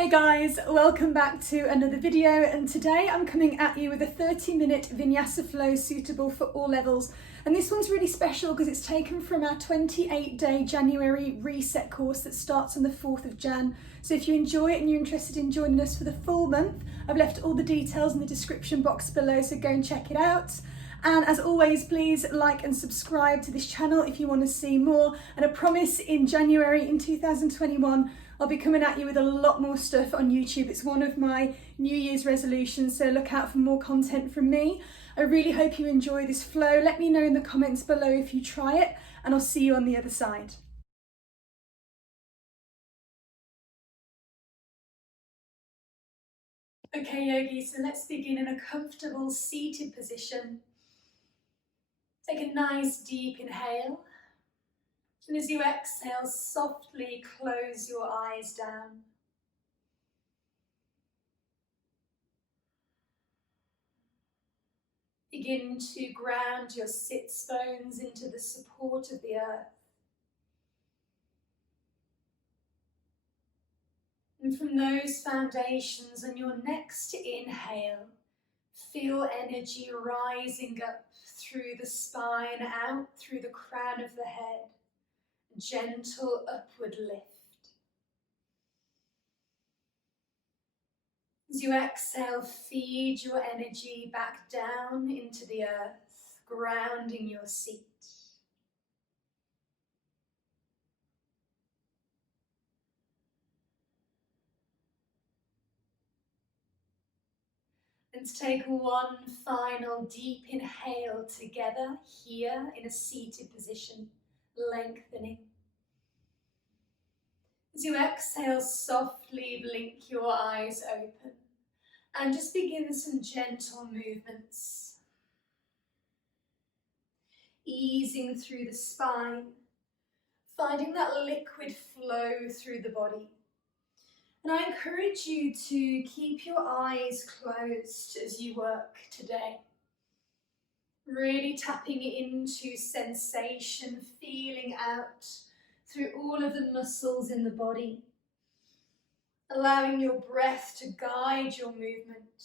Hey guys, welcome back to another video, and today I'm coming at you with a 30-minute Vinyasa flow suitable for all levels. And this one's really special because it's taken from our 28-day January reset course that starts on the 4th of Jan. So if you enjoy it and you're interested in joining us for the full month, I've left all the details in the description box below, so go and check it out. And as always, please like and subscribe to this channel if you want to see more. And I promise in January in 2021, I'll be coming at you with a lot more stuff on YouTube. It's one of my New Year's resolutions, so look out for more content from me. I really hope you enjoy this flow. Let me know in the comments below if you try it, and I'll see you on the other side. Okay, yogis, so let's begin in a comfortable seated position. Take a nice deep inhale. And as you exhale, softly close your eyes down. Begin to ground your sits bones into the support of the earth. And from those foundations, on your next inhale, feel energy rising up through the spine, out through the crown of the head. Gentle upward lift. As you exhale, feed your energy back down into the earth, grounding your seat. And take one final deep inhale together here in a seated position, lengthening. As you exhale, softly blink your eyes open and just begin some gentle movements. Easing through the spine, finding that liquid flow through the body. And I encourage you to keep your eyes closed as you work today. Really tapping into sensation, feeling out through all of the muscles in the body. Allowing your breath to guide your movement.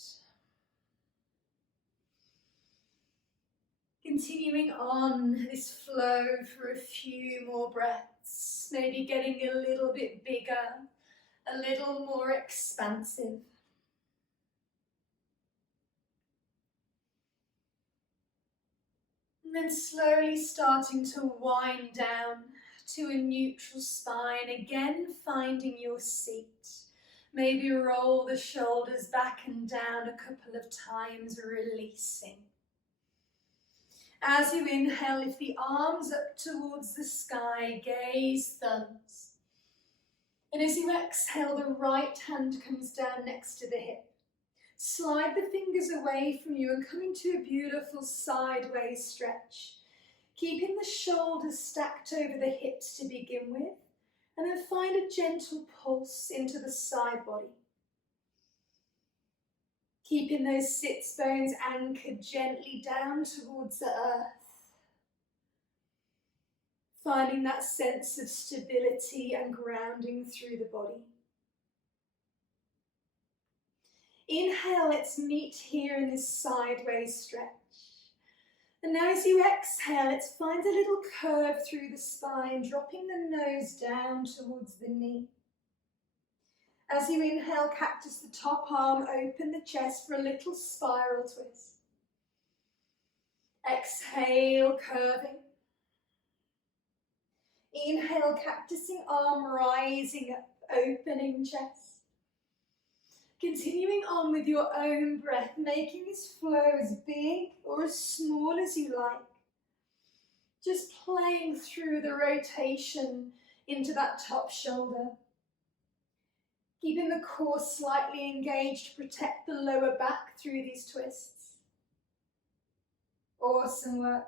Continuing on this flow for a few more breaths, maybe getting a little bit bigger, a little more expansive. And then slowly starting to wind down to a neutral spine, again finding your seat. Maybe roll the shoulders back and down a couple of times, releasing. As you inhale, lift the arms up towards the sky, gaze thumbs. And as you exhale, the right hand comes down next to the hip. Slide the fingers away from you and come into a beautiful sideways stretch. Keeping the shoulders stacked over the hips to begin with. And then find a gentle pulse into the side body. Keeping those sits bones anchored gently down towards the earth. Finding that sense of stability and grounding through the body. Inhale, let's meet here in this sideways stretch. And now as you exhale, let's find a little curve through the spine, dropping the nose down towards the knee. As you inhale, cactus the top arm, open the chest for a little spiral twist. Exhale, curving. Inhale, cactusing arm, rising up, opening chest. Continuing on with your own breath, making this flow as big or as small as you like. Just playing through the rotation into that top shoulder. Keeping the core slightly engaged to protect the lower back through these twists. Awesome work.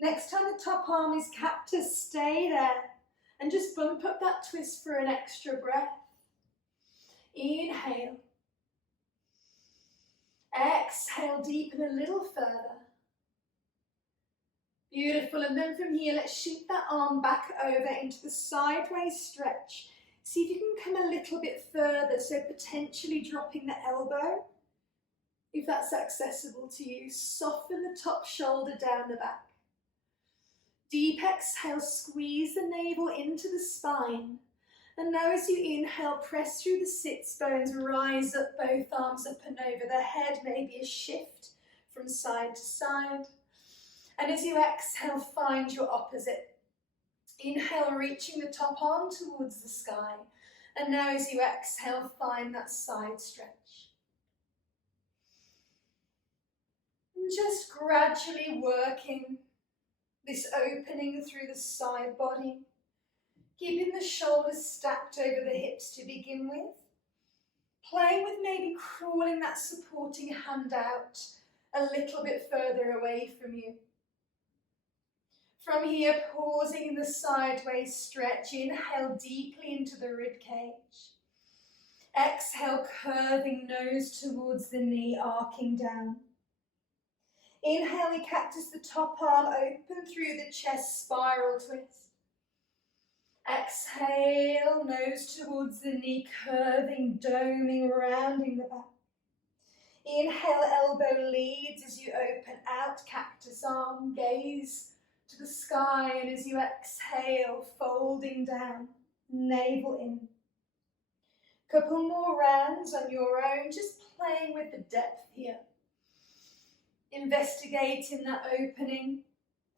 Next time the top arm is cactus, stay there and just bump up that twist for an extra breath. Inhale. Exhale, deepen a little further. Beautiful, and then from here, let's shoot that arm back over into the sideways stretch. See if you can come a little little bit further, so potentially dropping the elbow, if that's accessible to you. Soften the top shoulder down the back. Deep exhale, squeeze the navel into the spine. And now as you inhale, press through the sits bones, rise up, both arms up and over the head, maybe a shift from side to side. And as you exhale, find your opposite. Inhale, reaching the top arm towards the sky. And now as you exhale, find that side stretch. And just gradually working this opening through the side body. Keeping the shoulders stacked over the hips to begin with. Playing with maybe crawling that supporting hand out a little bit further away from you. From here, pausing in the sideways stretch. Inhale deeply into the rib cage. Exhale, curving nose towards the knee, arcing down. Inhale, we cactus the top arm open through the chest, spiral twist. Exhale, nose towards the knee, curving, doming, rounding the back. Inhale, elbow leads as you open out, cactus arm, gaze to the sky, and as you exhale, folding down, navel in. Couple more rounds on your own, just playing with the depth here. Investigating that opening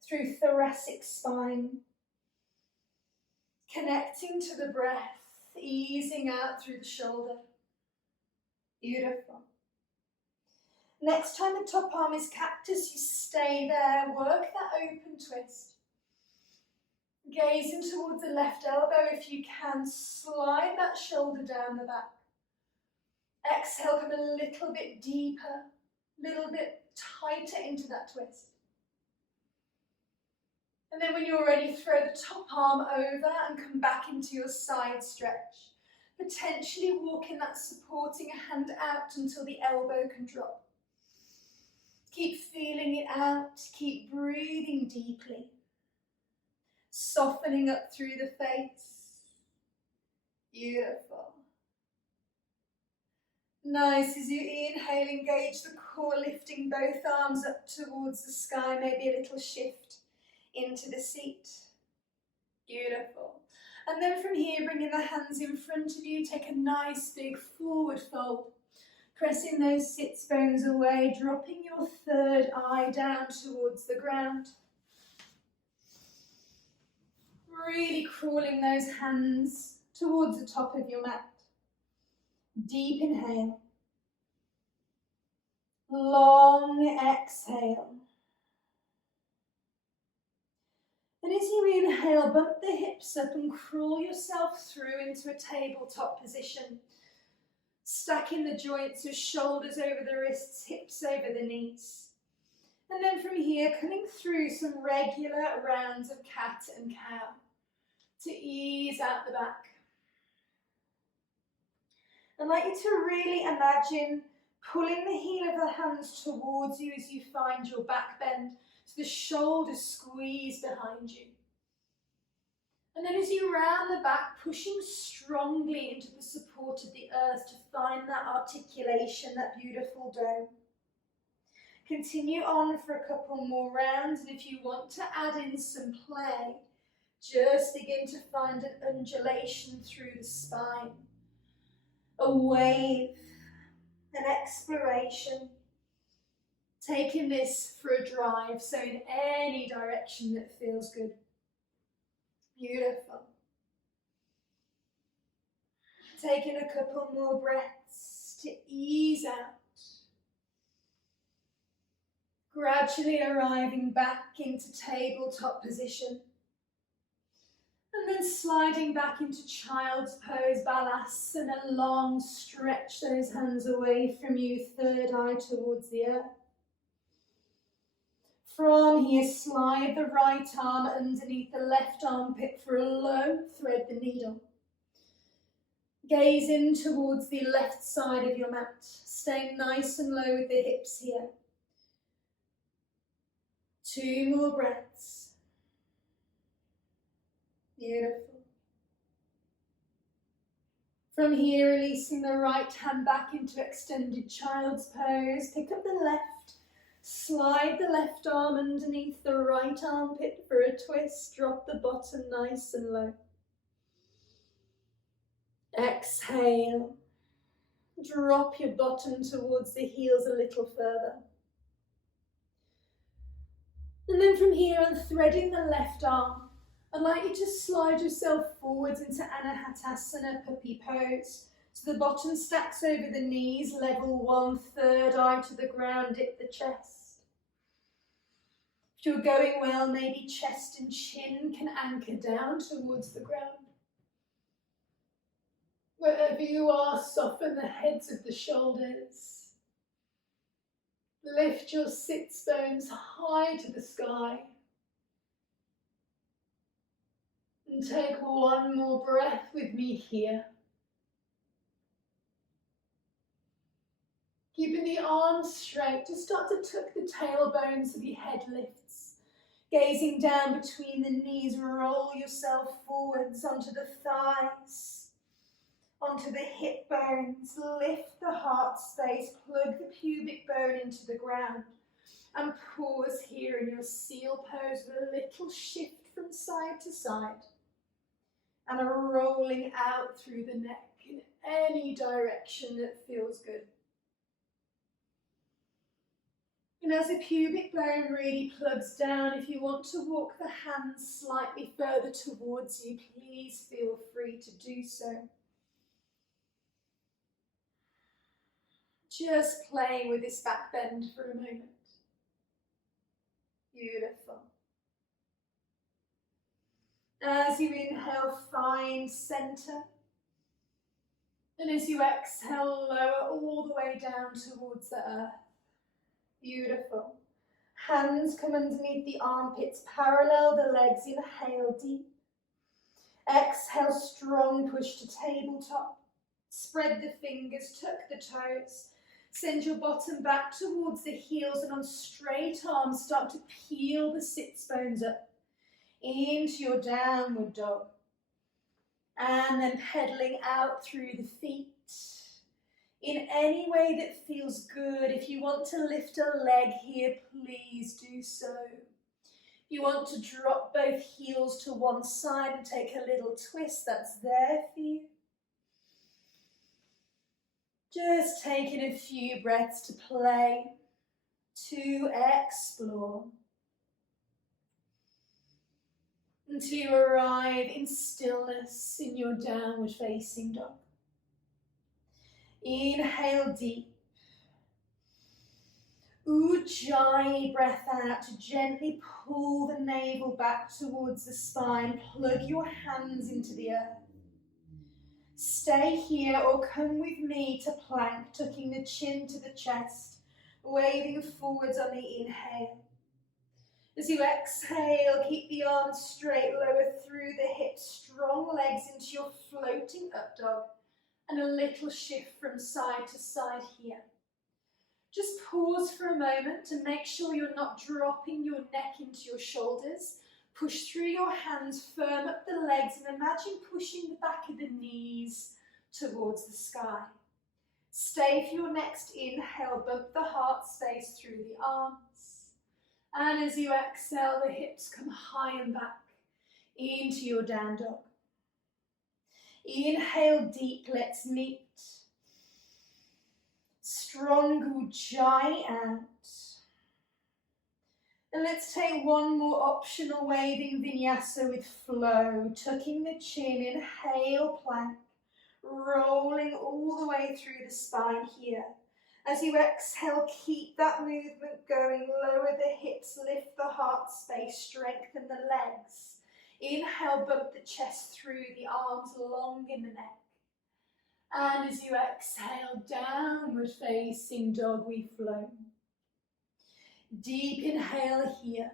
through thoracic spine. Connecting to the breath, easing out through the shoulder. Beautiful. Next time the top arm is cactus, you stay there, work that open twist. Gazing towards the left elbow if you can, slide that shoulder down the back. Exhale, come a little bit deeper, little bit tighter into that twist. And then when you're ready, throw the top arm over and come back into your side stretch. Potentially walking that supporting hand out until the elbow can drop. Keep feeling it out, keep breathing deeply. Softening up through the face. Beautiful. Nice, as you inhale, engage the core, lifting both arms up towards the sky, maybe a little shift into the seat. Beautiful. And then from here, bringing the hands in front of you, take a nice big forward fold. Pressing those sits bones away, dropping your third eye down towards the ground. Really crawling those hands towards the top of your mat. Deep inhale. Long exhale. And as you inhale, bump the hips up and crawl yourself through into a tabletop position. Stacking the joints, your shoulders over the wrists, hips over the knees. And then from here, coming through some regular rounds of cat and cow to ease out the back. I'd like you to really imagine pulling the heel of the hands towards you as you find your back bend, so the shoulders squeeze behind you. And then as you round the back, pushing strongly into the support of the earth to find that articulation, that beautiful dome. Continue on for a couple more rounds, and if you want to add in some play, just begin to find an undulation through the spine. A wave, an exploration. Taking this for a drive, so in any direction that feels good. Beautiful. Taking a couple more breaths to ease out. Gradually arriving back into tabletop position. And then sliding back into child's pose, balasana, long stretch those hands away from you, third eye towards the earth. From here, slide the right arm underneath the left armpit for a low, thread the needle. Gaze in towards the left side of your mat, staying nice and low with the hips here. 2 more breaths. Beautiful. From here, releasing the right hand back into extended child's pose. Pick up the left. Slide the left arm underneath the right armpit for a twist. Drop the bottom nice and low. Exhale. Drop your bottom towards the heels a little further. And then from here, unthreading the left arm, I'd like you to slide yourself forwards into Anahatasana, puppy pose. So the bottom stacks over the knees, level one, third eye to the ground, dip the chest. If you're going well, maybe chest and chin can anchor down towards the ground. Wherever you are, soften the heads of the shoulders. Lift your sits bones high to the sky. And take one more breath with me here. Keeping the arms straight, just start to tuck the tailbone so the head lifts. Gazing down between the knees, roll yourself forwards onto the thighs, onto the hip bones. Lift the heart space, plug the pubic bone into the ground. And pause here in your seal pose with a little shift from side to side. And a rolling out through the neck in any direction that feels good. And as the pubic bone really plugs down, if you want to walk the hands slightly further towards you, please feel free to do so. Just playing with this back bend for a moment. Beautiful. As you inhale, find center. And as you exhale, lower all the way down towards the earth. Beautiful. Hands come underneath the armpits, parallel the legs, inhale deep. Exhale, strong push to tabletop. Spread the fingers, tuck the toes. Send your bottom back towards the heels, and on straight arms, start to peel the sits bones up into your downward dog. And then pedaling out through the feet in any way that feels good. If you want to lift a leg here, please do so. If you want to drop both heels to one side and take a little twist, that's there for you. Just taking a few breaths to play, to explore. Until you arrive in stillness in your downward facing dog. Inhale deep. Ujjayi, breath out to gently pull the navel back towards the spine. Plug your hands into the earth. Stay here or come with me to plank, tucking the chin to the chest, waving forwards on the inhale. As you exhale, keep the arms straight, lower through the hips, strong legs into your floating up dog, and a little shift from side to side here. Just pause for a moment to make sure you're not dropping your neck into your shoulders. Push through your hands, firm up the legs, and imagine pushing the back of the knees towards the sky. Stay for your next inhale, bump the heart space through the arms. And as you exhale, the hips come high and back into your down dog. Inhale deep, let's meet. Strong Ujjayi out. And let's take one more optional waving vinyasa with flow. Tucking the chin, inhale, plank. Rolling all the way through the spine here. As you exhale, keep that movement going. Lower the hips, lift the heart space, strengthen the legs. Inhale, bump the chest through, the arms long in the neck. And as you exhale, downward facing dog, we flow. Deep inhale here.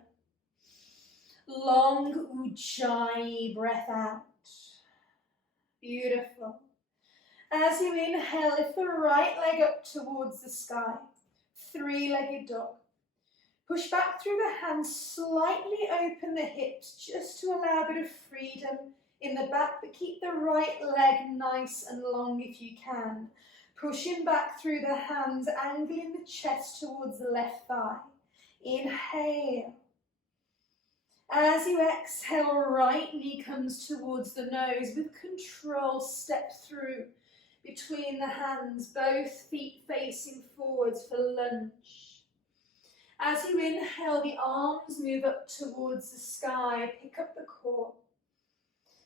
Long Ujjayi, breath out. Beautiful. As you inhale, lift the right leg up towards the sky. Three-legged dog. Push back through the hands, slightly open the hips just to allow a bit of freedom in the back, but keep the right leg nice and long if you can. Pushing back through the hands, angling the chest towards the left thigh. Inhale. As you exhale, right knee comes towards the nose. With control, step through between the hands, both feet facing forwards for lunge. As you inhale, the arms move up towards the sky, pick up the core.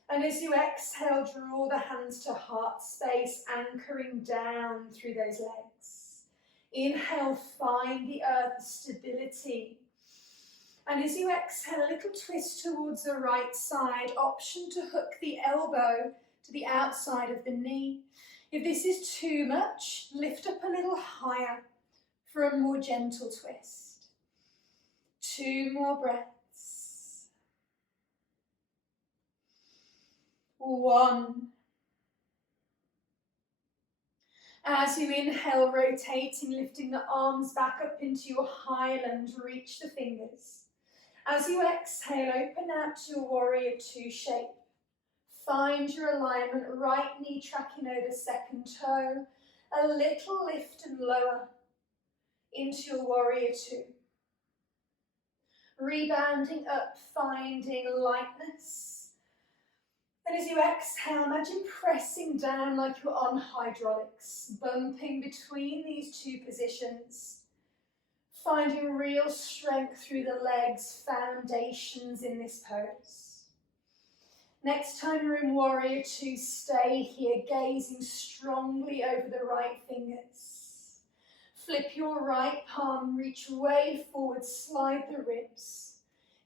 And as you exhale, draw the hands to heart space, anchoring down through those legs. Inhale, find the earth stability. And as you exhale, a little twist towards the right side, option to hook the elbow to the outside of the knee. If this is too much, lift up a little higher for a more gentle twist. 2 more breaths. 1. As you inhale, rotating, lifting the arms back up into your high lunge, reach the fingers. As you exhale, open out to your warrior 2 shape. Find your alignment, right knee tracking over second toe. A little lift and lower into your warrior 2. Rebounding up, finding lightness. And as you exhale, imagine pressing down like you're on hydraulics, bumping between these 2 positions. Finding real strength through the legs, foundations in this pose. Next time you're in warrior 2, stay here, gazing strongly over the right fingers. Flip your right palm, reach way forward, slide the ribs.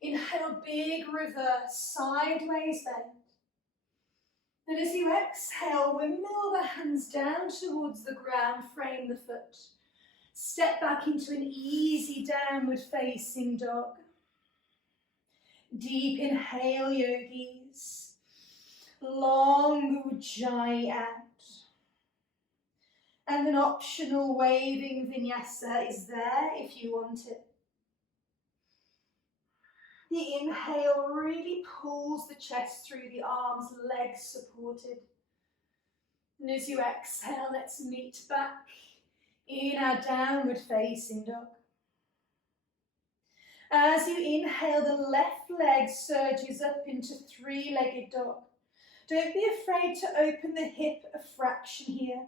Inhale, big reverse, sideways bend. And as you exhale, windmill the hands down towards the ground, frame the foot. Step back into an easy downward facing dog. Deep inhale, yogis. Long ujjayi out. And an optional waving vinyasa is there if you want it. The inhale really pulls the chest through the arms, legs supported. And as you exhale, let's meet back in our downward facing dog. As you inhale, the left leg surges up into 3-legged dog. Don't be afraid to open the hip a fraction here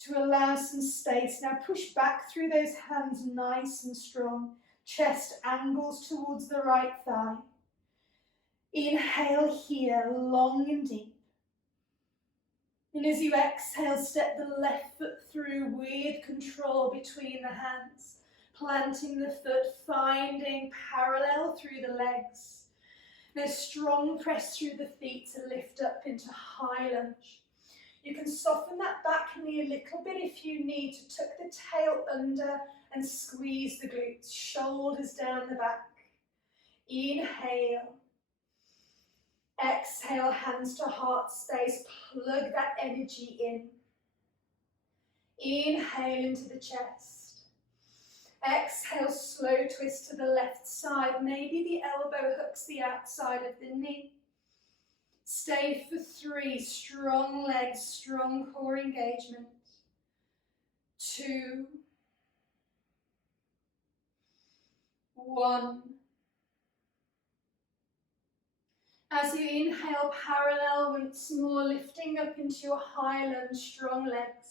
to allow some space. Now push back through those hands nice and strong. Chest angles towards the right thigh. Inhale here, long and deep. And as you exhale, step the left foot through with control between the hands, planting the foot, finding parallel through the legs. Now strong press through the feet to lift up into high lunge. You can soften that back knee a little bit if you need to tuck the tail under and squeeze the glutes, shoulders down the back. Inhale. Exhale, hands to heart space, plug that energy in. Inhale into the chest. Exhale, slow twist to the left side. Maybe the elbow hooks the outside of the knee. Stay for 3, strong legs, strong core engagement. 2, 1. As you inhale, parallel once more, lifting up into your high lunge, strong legs.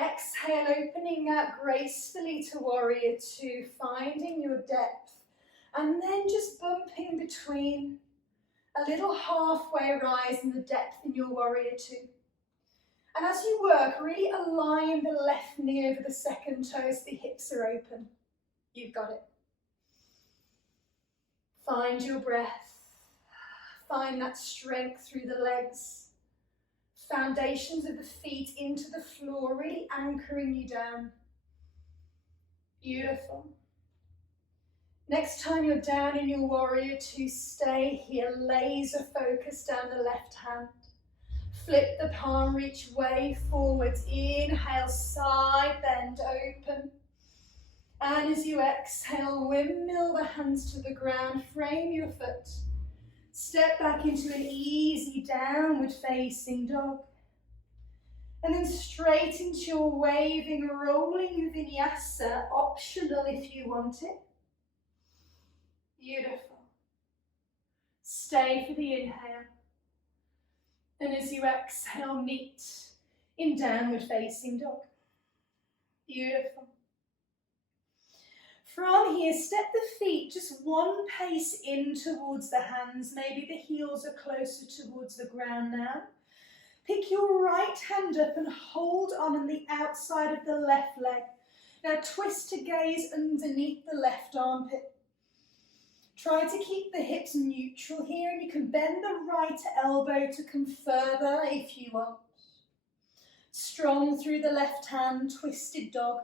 Exhale, opening out gracefully to warrior 2, finding your depth. And then just bumping between a little halfway rise in the depth in your warrior 2. And as you work, really align the left knee over the second toe so the hips are open. You've got it. Find your breath. Find that strength through the legs. Foundations of the feet into the floor, really anchoring you down. Beautiful. Next time you're down in your warrior 2, stay here, laser focus down the left hand. Flip the palm, reach way forwards. Inhale, side bend, open. And as you exhale, windmill the hands to the ground, frame your foot. Step back into an easy downward facing dog. And then straight into your waving, rolling vinyasa, optional if you want it. Beautiful. Stay for the inhale. And as you exhale, meet in downward facing dog. Beautiful. From here, step the feet just one pace in towards the hands. Maybe the heels are closer towards the ground now. Pick your right hand up and hold on the outside of the left leg. Now twist to gaze underneath the left armpit. Try to keep the hips neutral here, and you can bend the right elbow to come further if you want. Strong through the left hand, twisted dog.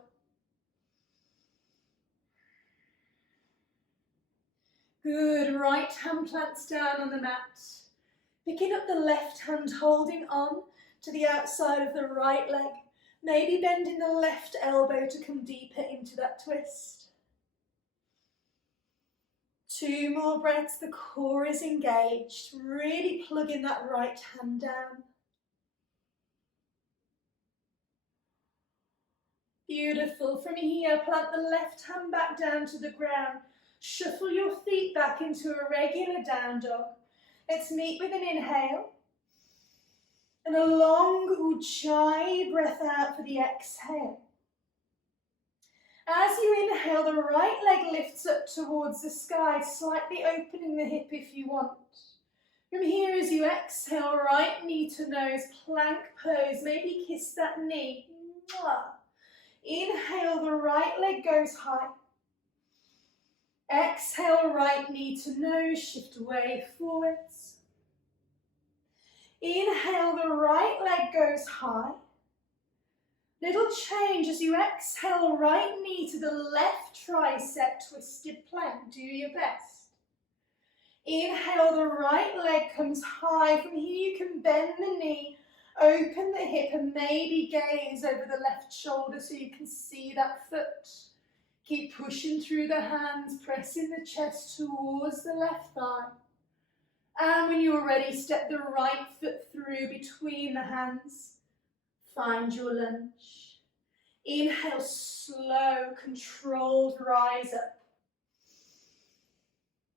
Good, right hand plants down on the mat. Picking up the left hand, holding on to the outside of the right leg. Maybe bending the left elbow to come deeper into that twist. 2 more breaths, the core is engaged. Really plugging that right hand down. Beautiful. From here, plant the left hand back down to the ground. Shuffle your feet back into a regular down dog. Let's meet with an inhale. And a long Ujjayi breath out for the exhale. As you inhale, the right leg lifts up towards the sky, slightly opening the hip if you want. From here, as you exhale, right knee to nose, plank pose. Maybe kiss that knee. Inhale, the right leg goes high. Exhale, right knee to nose, shift away forwards. Inhale, the right leg goes high. Little change as you exhale, right knee to the left tricep, twisted plank. Do your best. Inhale, the right leg comes high. From here you can bend the knee, open the hip, and maybe gaze over the left shoulder so you can see that foot. Keep pushing through the hands, pressing the chest towards the left thigh. And when you're ready, step the right foot through between the hands. Find your lunge. Inhale, slow, controlled rise up.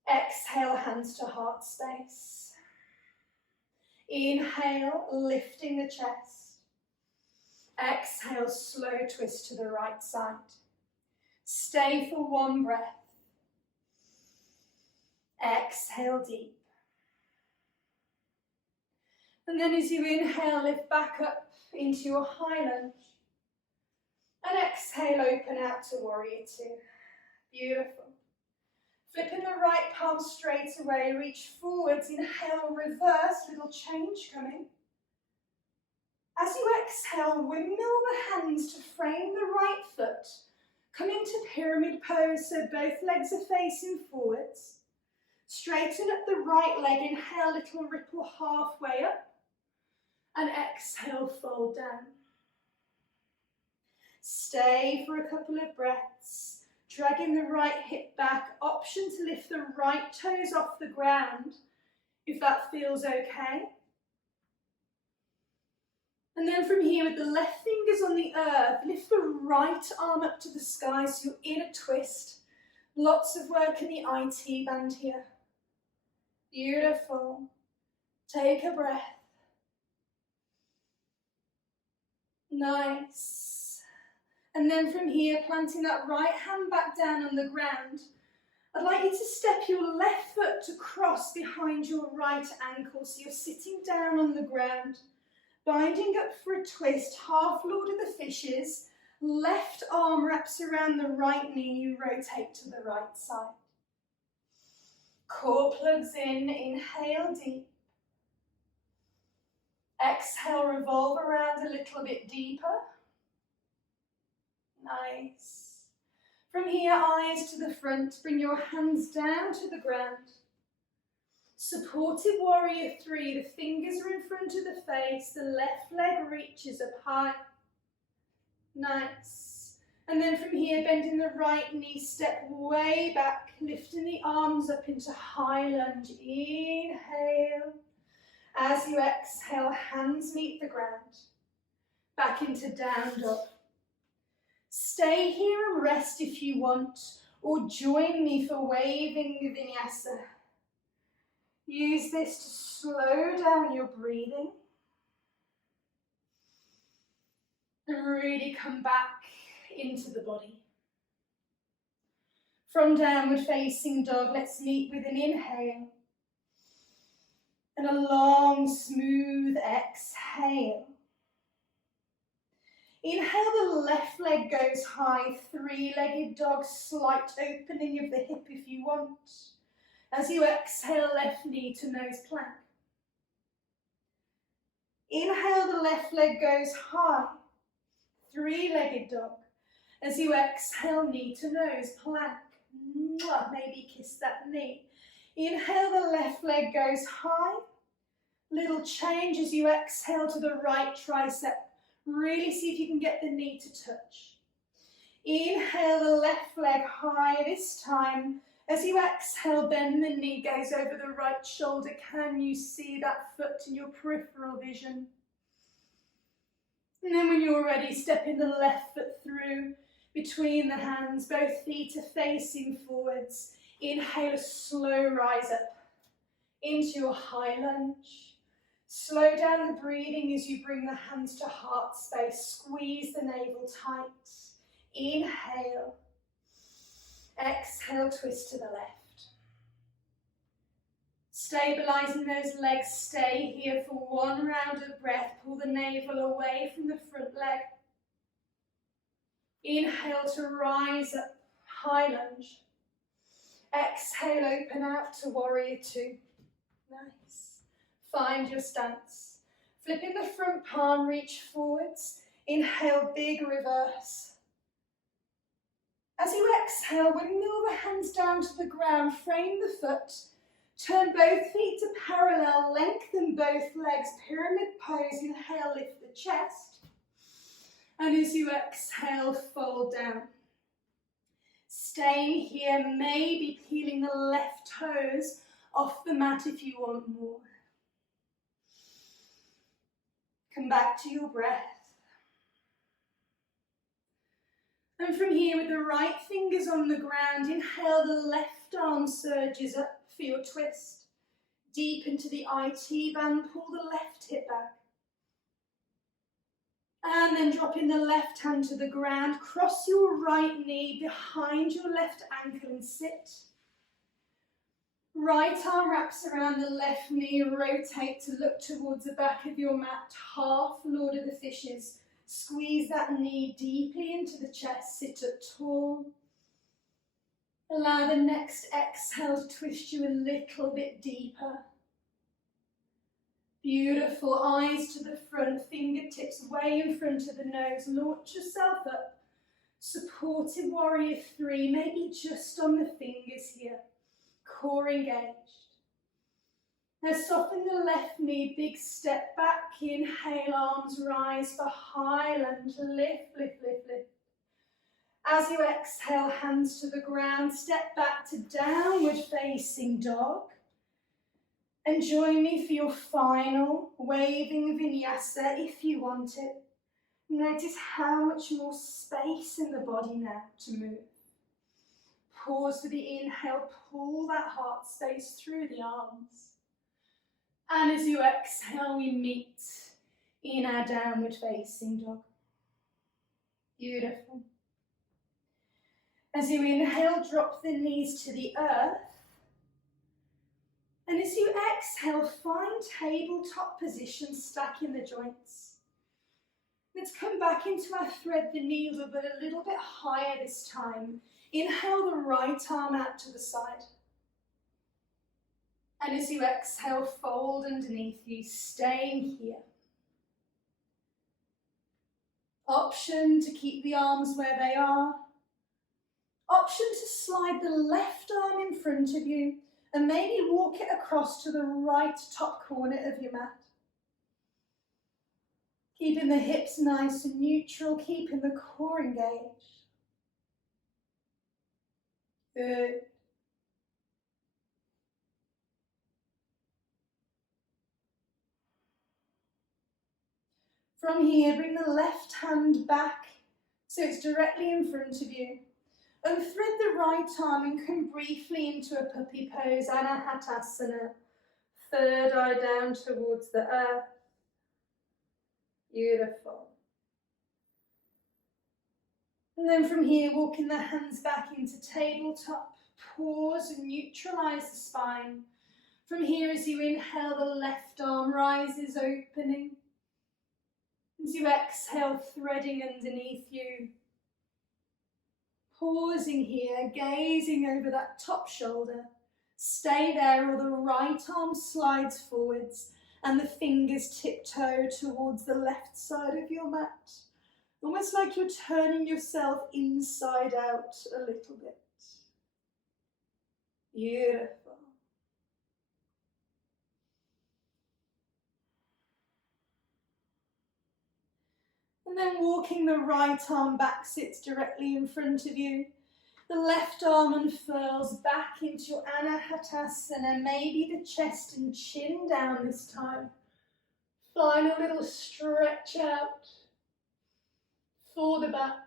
Exhale, hands to heart space. Inhale, lifting the chest. Exhale, slow twist to the right side. Stay for 1 breath. Exhale deep. And then as you inhale, lift back up into your high lunge. And exhale, open out to warrior 2. Beautiful. Flipping the right palm straight away, reach forwards, inhale, reverse, little change coming. As you exhale, windmill the hands to frame the right foot. Come into pyramid pose, so both legs are facing forwards. Straighten up the right leg, inhale, little ripple halfway up. And exhale, fold down. Stay for a couple of breaths. Dragging the right hip back. Option to lift the right toes off the ground, if that feels okay. And then from here, with the left fingers on the earth, lift the right arm up to the sky so you're in a twist. Lots of work in the IT band here. Beautiful. Take a breath. Nice. And then from here, planting that right hand back down on the ground, I'd like you to step your left foot to cross behind your right ankle so you're sitting down on the ground. Binding up for a twist, half Lord of the Fishes, left arm wraps around the right knee, you rotate to the right side. Core plugs in, inhale deep. Exhale, revolve around a little bit deeper. Nice. From here, eyes to the front, bring your hands down to the ground. Supported warrior 3, the fingers are in front of the face, the left leg reaches up high. Nice. And then from here, bending the right knee, step way back, lifting the arms up into high lunge. Inhale. As you exhale, hands meet the ground. Back into down dog. Stay here and rest if you want, or join me for waving Vinyasa. Use this to slow down your breathing. And really come back into the body. From downward facing dog, let's meet with an inhale. And a long, smooth exhale. Inhale, the left leg goes high, three-legged dog, slight opening of the hip if you want. As you exhale, left knee to nose plank. Inhale, the left leg goes high, three-legged dog. As you exhale, knee to nose plank. Maybe kiss that knee. Inhale, the left leg goes high. Little change as you exhale to the right tricep. Really see if you can get the knee to touch. Inhale, the left leg high this time. As you exhale, bend the knee, gaze over the right shoulder. Can you see that foot in your peripheral vision? And then when you're ready, stepping the left foot through between the hands. Both feet are facing forwards. Inhale, a slow rise up into your high lunge. Slow down the breathing as you bring the hands to heart space. Squeeze the navel tight. Inhale. Exhale, twist to the left. Stabilizing those legs, stay here for one round of breath. Pull the navel away from the front leg. Inhale to rise up, high lunge. Exhale, open out to warrior two. Nice. Find your stance. Flipping the front palm, reach forwards. Inhale, big reverse. As you exhale, windmill the hands down to the ground, frame the foot. Turn both feet to parallel, lengthen both legs, pyramid pose. Inhale, lift the chest. And as you exhale, fold down. Staying here, maybe peeling the left toes off the mat if you want more. Come back to your breath. And from here, with the right fingers on the ground, inhale, the left arm surges up for your twist. Deep into the IT band, pull the left hip back. And then dropping the left hand to the ground, cross your right knee behind your left ankle and sit. Right arm wraps around the left knee, rotate to look towards the back of your mat, half Lord of the Fishes. Squeeze that knee deeply into the chest, sit up tall. Allow the next exhale to twist you a little bit deeper. Beautiful, eyes to the front, fingertips way in front of the nose. Launch yourself up. Supported warrior three, maybe just on the fingers here. Core engaged. Now soften the left knee, big step back. Inhale, arms rise for high lunge. Lift, lift, lift, lift. As you exhale, hands to the ground. Step back to downward facing dog. And join me for your final waving vinyasa if you want it. Notice how much more space in the body now to move. Pause for the inhale, pull that heart space through the arms. And as you exhale, we meet in our downward facing dog. Beautiful. As you inhale, drop the knees to the earth. And as you exhale, find tabletop position, stacking the joints. Let's come back into our thread the needle, but a little bit higher this time. Inhale the right arm out to the side. And as you exhale, fold underneath you, staying here. Option to keep the arms where they are. Option to slide the left arm in front of you and maybe walk it across to the right top corner of your mat. Keeping the hips nice and neutral, keeping the core engaged. Good. From here, bring the left hand back so it's directly in front of you. And thread the right arm and come briefly into a puppy pose, Anahatasana. Third eye down towards the earth. Beautiful. And then from here, walking the hands back into tabletop. Pause and neutralize the spine. From here, as you inhale, the left arm rises, opening. As you exhale, threading underneath you. Pausing here, gazing over that top shoulder. Stay there, or the right arm slides forwards and the fingers tiptoe towards the left side of your mat. Almost like you're turning yourself inside out a little bit. Beautiful. And then walking the right arm back sits directly in front of you. The left arm unfurls back into your Anahatasana, maybe the chest and chin down this time. Final little stretch out for the back.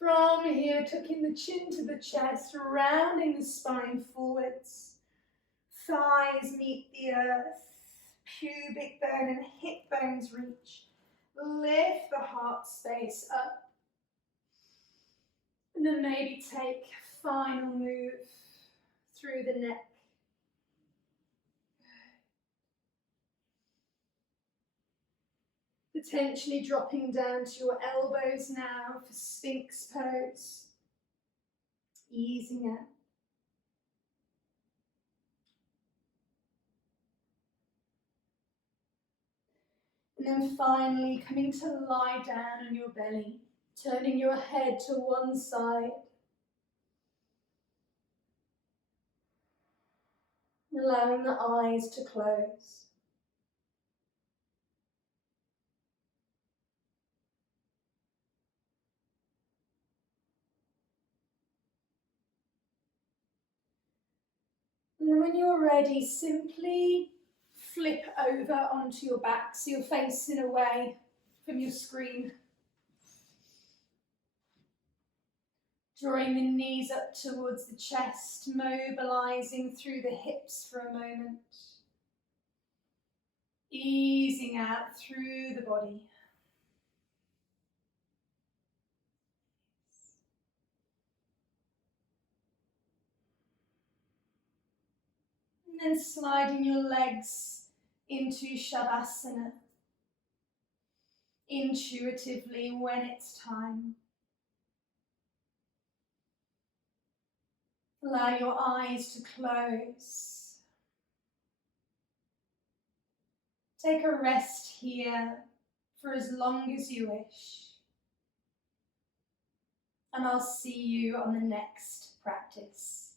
From here, tucking the chin to the chest, rounding the spine forwards. Thighs meet the earth. Pubic bone and hip bones reach. Lift the heart space up. And then maybe take a final move through the neck. Potentially dropping down to your elbows now for Sphinx pose. Easing out. And then finally coming to lie down on your belly, turning your head to one side. Allowing the eyes to close. And then when you're ready, simply flip over onto your back so you're facing away from your screen. Drawing the knees up towards the chest, mobilizing through the hips for a moment. Easing out through the body. And then sliding your legs into shavasana. Intuitively when it's time. Allow your eyes to close. Take a rest here for as long as you wish. And I'll see you on the next practice.